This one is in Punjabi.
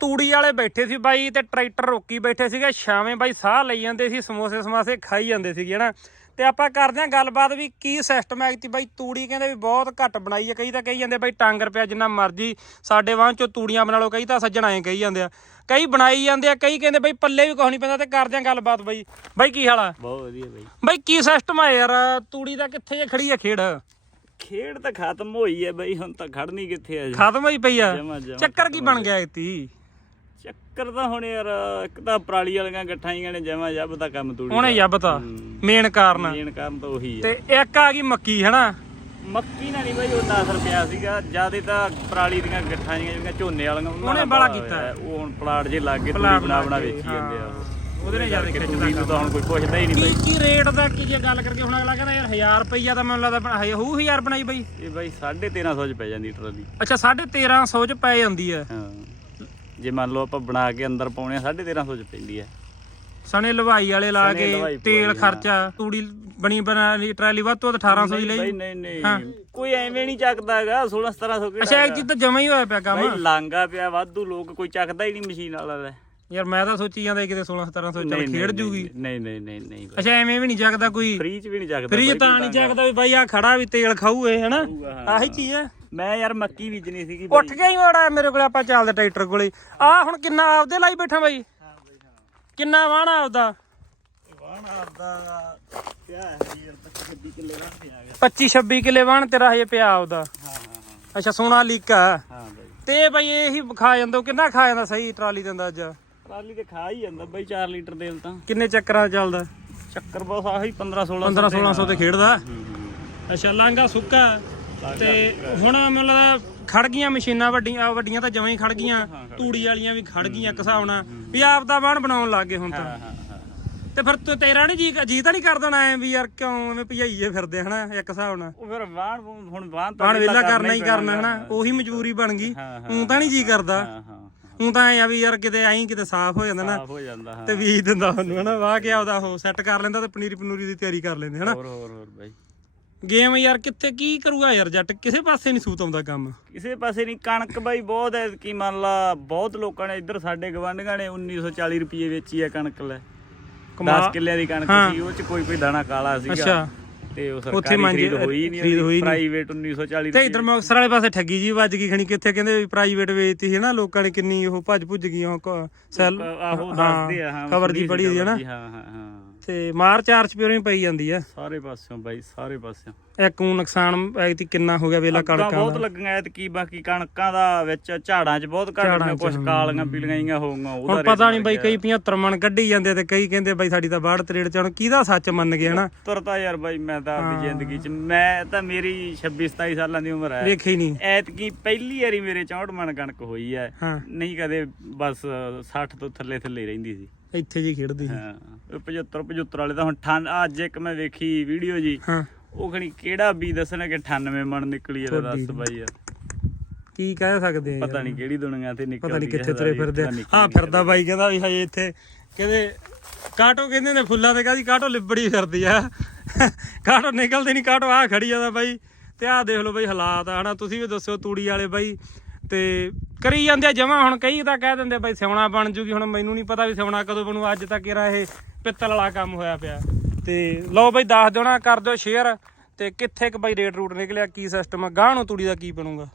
ਤੂੜੀ ਵਾਲੇ ਬੈਠੇ ਸੀ ਬਾਈ ਤੇ ਟਰੈਕਟਰ ਰੋਕੀ ਬੈਠੇ ਸੀਗੇ ਛਾਵੇਂ ਬਾਈ ਸਾਹ ਲਈ ਜਾਂਦੇ ਸੀ ਸਮੋਸੇ ਸਮਾਸੇ ਖਾਈ ਜਾਂਦੇ ਸੀਗੇ ਹਨਾ। ਤੇ ਆਪਾਂ ਕਰਦੇ ਆਂ ਗੱਲਬਾਤ ਵੀ ਕੀ ਸਿਸਟਮ ਹੈ ਕਿ ਬਾਈ ਤੂੜੀ ਕਹਿੰਦੇ ਵੀ ਬਹੁਤ ਘੱਟ ਬਣਾਈ ਹੈ ਕਈ ਤਾਂ ਕਹੀ ਜਾਂਦੇ ਬਾਈ ਟਾਂਗ ਰੁਪਿਆ ਜਿੰਨਾ ਮਰਜ਼ੀ ਸਾਡੇ ਵਾਂ ਚੋਂ ਤੂੜੀਆਂ ਬਣਾ ਲਓ ਕਈ ਤਾਂ ਸੱਜਣ ਐਂ ਕਹੀ ਜਾਂਦੇ ਆ। ਕਈ ਬਣਾਈ ਜਾਂਦੇ ਆ ਕਈ ਕਹਿੰਦੇ ਬਾਈ ਪੱਲੇ ਵੀ ਕੁਝ ਨਹੀਂ ਪੈਂਦਾ ਤੇ ਕਰਦੇ ਆਂ ਗੱਲਬਾਤ ਬਾਈ। ਬਾਈ ਕੀ ਹਾਲ ਆ? ਬਹੁਤ ਵਧੀਆ ਬਾਈ। ਬਾਈ ਕੀ ਸਿਸਟਮ ਆ ਯਾਰ ਤੂੜੀ ਦਾ ਕਿੱਥੇ ਜੇ ਖੜੀ ਆ ਖੇਡ? ਖੇਡ ਤਾਂ ਖਤਮ ਹੋਈ ਹੈ ਬਾਈ ਹੁਣ ਤਾਂ ਖੜਨੀ ਕਿੱਥੇ ਜੀ? ਖਤਮ ਹੋਈ ਪਈ ਆ। ਜਮਾਂ- ਜਮਾਂ ਚੱਕਰ ਕੀ ਬਣ ਗਿਆ ਇਤੀ ਚੱਕਰ ਤਾਂ ਹੁਣ ਯਾਰ ਇੱਕ ਤਾਂ ਪਰਾਲੀ ਵਾਲੀਆਂ ਗੱਠਾਈਆਂ ਨੇ ਜਮਾ ਜੱਬ ਦਾ ਕੰਮ ਤੂੜੀ ਉਹਨੇ ਯੱਬਤਾ ਮੇਨ ਕਾਰਨ। ਮੇਨ ਕਾਰਨ ਤਾਂ ਉਹੀ ਹੈ ਤੇ ਇੱਕ ਆ ਗਈ ਮੱਕੀ ਹਨਾ? ਮੱਕੀ ਨਾਲ ਨਹੀਂ ਬਾਈ ਉਹ 10 ਰੁਪਿਆ ਸੀਗਾ। ਜਿਆਦੇ ਤਾਂ ਪਰਾਲੀ ਦੀਆਂ ਗੱਠਾਈਆਂ ਜਿਹੜੀਆਂ ਝੋਨੇ ਵਾਲੀਆਂ ਉਹਨਾਂ ਉਹਨੇ ਨਾਲ ਬੜਾ ਕੀਤਾ। ਹੋਇਆ। ਉਹ ਹੁਣ ਪਲਾਟ ਜੇ ਲੱਗ ਗਏ ਤੂੜੀ ਬਣਾ ਬਣਾ ਵੇਚੀ ਜਾਂਦੇ ਆ। ਹਾਂ। ਉਹਦੇ ਨੇ ਜ਼ਿਆਦਾ ਖਿੱਚਦਾ ਤੂੜੀ ਨੂੰ ਤਾਂ ਹੁਣ ਕੋਈ ਪੁੱਛਦਾ ਹੀ ਨਹੀਂ ਕੀ ਬਾਈ। ਕੀ ਰੇਟ ਦਾ ਕੀ ਜੇ ਗੱਲ ਕਰਕੇ ਹੁਣ ਅਗਲਾ ਕਹਿੰਦਾ ਯਾਰ 1000 ਰੁਪਈਆ ਤਾਂ ਮੈਨੂੰ ਲੱਗਦਾ ਬਣਾ ਹੂ 1000 ਬਣਾਈ ਬਈ। ਇਹ ਬਾਈ 1350 ਚ ਪੈ ਜਾਂਦੀ ਟਰਾਲੀ। ਅੱਛਾ 1350 ਚ ਪੈ ਜਾਂਦੀ ਹੈ। ਹਾਂ। ਜੇ ਮੰਨ ਲਓ ਆਪਾਂ ਬਣਾ ਕੇ ਅੰਦਰ ਪਾਉਣੇ ਆ 1350 ਚ ਪੈਂਦੀ ਹੈ। ਸਣੇ ਲਵਾਈ ਵਾਲੇ ਲਾ ਸਣੇ ਕੇ ਲਵਾਈ ਤੇਲ ਪਵਾਈ, ਖਰਚਾ ਤੂੜੀ ਬਣੀ ਬਣਾ ਲਈ ਟਰਾਲੀ ਵੱਧ ਤੋਂ ਵੱਧ 1800 ਦੀ ਬਾਈ ਲਈ। ਨਹੀਂ ਨਹੀਂ। ਕੋਈ ਐਵੇਂ ਨਹੀਂ ਚੱਕਦਾ ਹੈਗਾ 16 1700 ਕਿਹੜਾ ਅੱਛਾ ਇੱਕ ਚੀਜ਼ ਤਾਂ ਜਮਾ ਹੀ ਹੋਇਆ ਪਿਆ ਕੰਮ। ਬਾਈ ਲਾਂਗਾ ਪਿਆ ਵਾਧੂ ਲੋਕ ਕੋਈ ਚੱਕਦਾ ਹੀ ਨਹੀਂ ਮਸ਼ੀਨ ਵਾਲਾ ਲੈ। ਯਾਰ ਮੈਂ ਤਾਂ ਸੋਚੀ ਜਾਂਦਾ ਕਿਤੇ 16 1700 ਚੱਲ ਖੇਡ ਜੂਗੀ। ਨਹੀਂ ਨਹੀਂ ਨਹੀਂ ਨਹੀਂ ਅੱਛਾ ਐਵੇਂ ਵੀ ਨਹੀਂ ਜਗਦਾ ਕੋਈ। ਫ੍ਰੀ ਚ ਵੀ ਨਹੀਂ ਫ੍ਰਿਜ ਬਾਈ ਤਾਂ ਨਹੀਂ ਜਗਦਾ ਵੀ ਬਾਈ ਆ ਖੜਾ ਵੀ ਤੇਲ ਖਾਊ ਇਹ ਹਨਾ। ਆਹੀ ਚੀਜ਼ ਹੈ। ਮੈਂ ਯਾਰ ਮੱਕੀ ਬੀਜਣੀ ਸੀਗੀ ਉੱਠ ਗਿਆ ਹੀ ਮੜਾ ਮੇਰੇ ਕੋਲੇ ਆਪਾਂ ਚੱਲਦੇ ਟਰੈਕਟਰ ਕੋਲੇ। ਆ ਹੁਣ ਕਿੰਨਾ ਆਪਦੇ ਲਾਈ ਬੈਠਾ ਬਾਈ? ਕਿੰਨਾ ਵਾਹਣਾ ਆਪਦਾ? ਵਾਣ ਆਪਦਾ ਪਿਆ ਹੈ ਯਾਰ 26 ਕਿੱਲੇ ਵਾਣ ਪਿਆ ਗਿਆ 25 26 ਕਿੱਲੇ ਵਾਹਣ ਤੇਰਾ ਹਜੇ ਪਿਆ ਆਪਦਾ। ਹਾਂ ਹਾਂ ਅੱਛਾ ਸੋਨਾ ਲੀਕਾ। ਹਾਂ ਬਾਈ। ਤੇ ਬਾਈ ਇਹੀ ਖਾ ਜਾਂਦਾ ਉਹ ਕਿੰਨਾ ਖਾ ਜਾਂਦਾ ਸਹੀ ਟਰਾਲੀ ਦੇ ਅੰਦਾਜ਼ਾ ਟਰਾਲੀ ਤੇ ਖਾ ਹੀ ਜਾਂਦਾ ਬਾਈ 4 ਲੀਟਰ ਤੇਲ ਤਾਂ। ਕਿੰਨੇ ਚੱਕਰਾਂ 'ਚ ਚੱਲਦਾ? ਚੱਕਰ ਬਸ ਆਹੀ 15 16 15 1600 ਤੇ ਖੇਡਦਾ? ਅੱਛਾ ਲਾਂਗਾ ਸੁੱਕਾ। ਤੇ ਹੁਣ ਮਤਲਬ ਖੜ ਗਈਆਂ ਮਸ਼ੀਨਾਂ ਵੱਡੀਆਂ ਵੱਡੀਆਂ ਤਾਂ ਜਮਾਂ ਹੀ ਖੜ ਗਈਆਂ। ਤੂੜੀ ਵਾਲੀਆਂ ਵੀ ਖੜ ਗਈਆਂ ਨਾਲ। ਵੀ ਆਪ ਦਾ ਵਾਹਣ ਬਣਾਉਣ ਲੱਗ ਗਏ ਹੁਣ ਤਾਂ। ਤੇ ਫਿਰ ਤੂੰ ਤੇਰਾ ਨਹੀਂ ਜੀ ਜੀ ਤਾਂ ਨਹੀਂ ਕਰਦਾ ਨਾ ਐ ਵੀ ਯਾਰ ਕਿਉਂ ਐਵੇਂ ਭਜਾਈਏ ਫਿਰਦੇ ਹਨਾ? ਇੱਕ ਹਿਸਾਬ ਨਾਲ। ਉਹ ਫਿਰ ਵਾਣ ਹੁਣ ਵਾਣ ਤਾਂ ਵੇਲਾ ਕਰਨਾ ਹੀ ਕਰਨਾ ਹਨਾ? ਉਹੀ ਮਜਬੂਰੀ ਬਣ ਗਈ। ਹੂੰ ਤਾਂ ਨਹੀਂ ਜੀ ਕਰਦਾ। ਹਾਂ ਹਾਂ ਹੂੰ ਤਾਂ ਐ ਆ ਵੀ ਯਾਰ ਕਿਤੇ ਐਂ ਕਿਤੇ ਸਾਫ਼ ਹੋ ਜਾਂਦਾ ਨਾ। ਸਾਫ਼ ਹੋ ਜਾਂਦਾ ਹਾਂ। ਤੇ ਬੀਜ ਦਿੰਦਾ ਉਹਨੂੰ ਹਨਾ। ਵਾਹ ਕੇ ਆਪਦਾ ਉਹ ਸੈੱਟ ਕਰ ਲੈਂਦਾ ਤੇ ਪਨੀਰੀ ਪਨੂਰੀ ਦੀ ਤਿਆਰੀ ਕਰ ਲੈਂਦੇ ਹਨਾ। ਹੋਰ ਹੋਰ ਹੋਰ ਬਾਈ। ਗੇਮ ਯਾਰ ਕਿੱਥੇ ਕੀ ਕਰੂਗਾ ਯਾਰ ਜੱਟ? ਕਿਸੇ ਪਾਸੇ ਨਹੀਂ ਸੂਤ ਆਉਂਦਾ ਕੰਮ। ਕਿਸੇ ਪਾਸੇ ਨਹੀਂ ਕਣਕ ਬਾਈ ਬਹੁਤ ਹੈ ਕੀ ਮੰਨ ਲਾ ਬਹੁਤ ਲੋਕਾਂ ਨੇ ਇੱਧਰ ਸਾਡੇ ਗਵਾਂਢੀਆਂ ਨੇ 1940 ਰੁਪਏ ਵੇਚੀ ਹੈ ਕਣਕ ਲੈ। 10 ਕਿੱਲਿਆਂ ਦੀ ਕਣਕ ਸੀ ਉਹ ਚ ਕੋਈ ਕੋਈ ਦਾਣਾ ਕਾਲਾ ਸੀਗਾ। ਅੱਛਾ। ਤੇ ਉਹ ਉੱਥੇ ਸਰਕਾਰੀ ਮੰਜ- ਖਰੀਦ ਹੋਈ ਨਹੀਂ ਖਰੀਦ ਹੋਈ ਨਹੀਂ। ਪ੍ਰਾਈਵੇਟ 1940 ਤੇ ਇਧਰ ਮੁਕਤਸਰ ਵਾਲੇ ਪਾਸੇ ਠੱਗੀ ਜੀ ਵੱਜ ਗਈ ਖਣੀ ਕਿੱਥੇ ਕਹਿੰਦੇ ਪ੍ਰਾਈਵੇਟ ਵੇਚਤੀ ਸੀ ਨਾ ਲੋਕਾਂ ਨੇ ਕਿੰਨੀ ਉਹ ਭੱਜ ਭੁੱਜ ਗਈਆਂ ਉਹ ਕ- ਸੈੱਲ ਆਹੋ ਦੱਸਦੇ ਆ ਹਾਂ ਖਬਰ ਜੀ ਸੁਣੀ ਪੜੀ ਸੀ ਦੀ ਹੈ ਨਾ। ਖਬਰ ਜੀ, ਹਾਂ ਹਾਂ ਹਾਂ। ਤੇ ਮਾਰ ਚਾਰ ਚਪੇਰੋਂ ਹੀ ਪਈ ਜਾਂਦੀ ਆ। ਸਾਰੇ ਪਾਸਿਓਂ ਬਾਈ ਸਾਰੇ ਪਾਸਿਓਂ। ਇੱਕ ਨੂੰ ਨੁਕਸਾਨ ਐਤੀ ਕਿੰਨਾ ਹੋ ਗਿਆ ਵੇਲਾ ਕਣਕਾਂ ਬਹੁਤ ਦਾ? ਲੱਗੀਆਂ ਐਤਕੀ ਬਾਕੀ ਕਣਕਾਂ ਦਾ ਵਿੱਚ ਝਾੜਾਂ 'ਚ ਬਹੁਤ ਘੱਟ ਨੇ ਕੁਝ ਕਾਲੀਆਂ ਪੀਲੀਆਂ ਹੋਊਗੀਆਂ ਉਹਦਾ ਹੁਣ ਪਤਾ ਨਹੀਂ ਬਾਈ। ਕਈ 75 ਮਣ ਕੱਢੀ ਜਾਂਦੇ ਤੇ ਕਈ ਕਹਿੰਦੇ ਬਾਈ ਸਾਡੀ ਤਾਂ ਬਾੜ ਤਰੇੜ ਚ ਹੁਣ ਕਿਹਦਾ ਸੱਚ ਮੰਨ ਗਏ ਹਨਾ? ਤੁਰਤਾ ਯਾਰ ਬਾਈ ਮੈਂ ਤਾਂ ਆਪਦੀ ਜ਼ਿੰਦਗੀ 'ਚ ਮੈਂ ਤਾਂ ਮੇਰੀ 26 27 ਸਾਲਾਂ ਦੀ ਉਮਰ ਹੈ। ਵੇਖੇ ਨਹੀਂ ਐਤਕੀ ਪਹਿਲੀ ਵਾਰੀ ਮੇਰੇ 64 ਮਣ ਕਣਕ ਹੋਈ ਹੈ। ਨਹੀਂ ਕਦੇ ਬਸ 60 ਤੋਂ ਥੱਲੇ ਥੱਲੇ ਰਹਿੰਦੀ ਸੀ। ਇੱਥੇ ਜੀ ਖੇਡਦੀ ਸੀ। ਹਾਂ ਉਹ 75 75 ਵਾਲੇ ਤਾਂ ਹੁਣ ਠੰਡ ਅੱਜ ਇੱਕ ਮੈਂ ਵੇਖੀ ਵੀਡੀਓ ਜੀ। ਹਾਂ। ਉਹ ਖਣੀ ਕਿਹੜਾ ਵੀ ਦੱਸਣਾ ਕਿ 98 ਮਣ ਨਿਕਲੀ ਹੈ ਦੱਸ ਬਾਈ ਯਾਰ ਕੀ ਕਹਿ ਸਕਦੇ ਆ ਪਤਾ ਨਹੀਂ ਕਿਹੜੀ ਦੁਨੀਆ ਤੇ ਨਿਕਲਦੀ ਪਤਾ ਨਹੀਂ ਕਿੱਥੇ ਤੁਰੇ ਫਿਰਦੇ ਆ। ਫਿਰਦਾ ਬਾਈ ਕਹਿੰਦਾ ਵੀ ਹਜੇ ਇੱਥੇ ਕਹਿੰਦੇ ਕਾਟੋ ਕਹਿੰਦੇ ਨੇ ਫੁੱਲਾਂ ਤੇ ਕਾਦੀ ਕਾਟੋ ਲਿਬੜੀ ਫਿਰਦੀ ਆ। ਕਾਟੋ ਨਿਕਲਦੀ ਨਹੀਂ ਕਾਟੋ ਆ ਖੜੀ ਜਾਂਦਾ ਬਾਈ। ਤੇ ਆਹ ਦੇਖ ਲਓ ਬਾਈ ਹਾਲਾਤ ਆ ਹਨਾ ਤੁਸੀਂ ਵੀ ਦੱਸਿਓ ਤੂੜੀ ਵਾਲੇ ਬਾਈ। ਤੇ ਕਰੀ ਜਾਂਦੇ ਆ ਜਮਾ ਹੁਣ ਕਈ ਤਾਂ ਕਹਿ ਦਿੰਦੇ ਆ ਬਾਈ ਸਿਉਣਾ ਬਣ ਜੂਗੀ ਹੁਣ ਮੈਨੂੰ ਨਹੀਂ ਪਤਾ ਵੀ ਸਿਉਣਾ ਕਦੋਂ ਬਣੂ ਅੱਜ ਤੱਕ ਇਹ ਪਿੱਤਲ ਵਾਲਾ ਕੰਮ ਹੋਇਆ ਪਿਆ। ਤੇ ਲਓ ਬਾਈ ਦੱਸ ਦਿਓ ਨਾ, ਕਰ ਦਿਓ ਸ਼ੇਅਰ ਤੇ ਕਿੱਥੇ ਕ ਬਾਈ ਰੇਟ ਰੂਟ ਨਿਕਲਿਆ, ਕੀ ਸਿਸਟਮ ਆ, ਗਾਹ ਨੂੰ ਤੂੜੀ ਦਾ ਕੀ ਬਣੂਗਾ?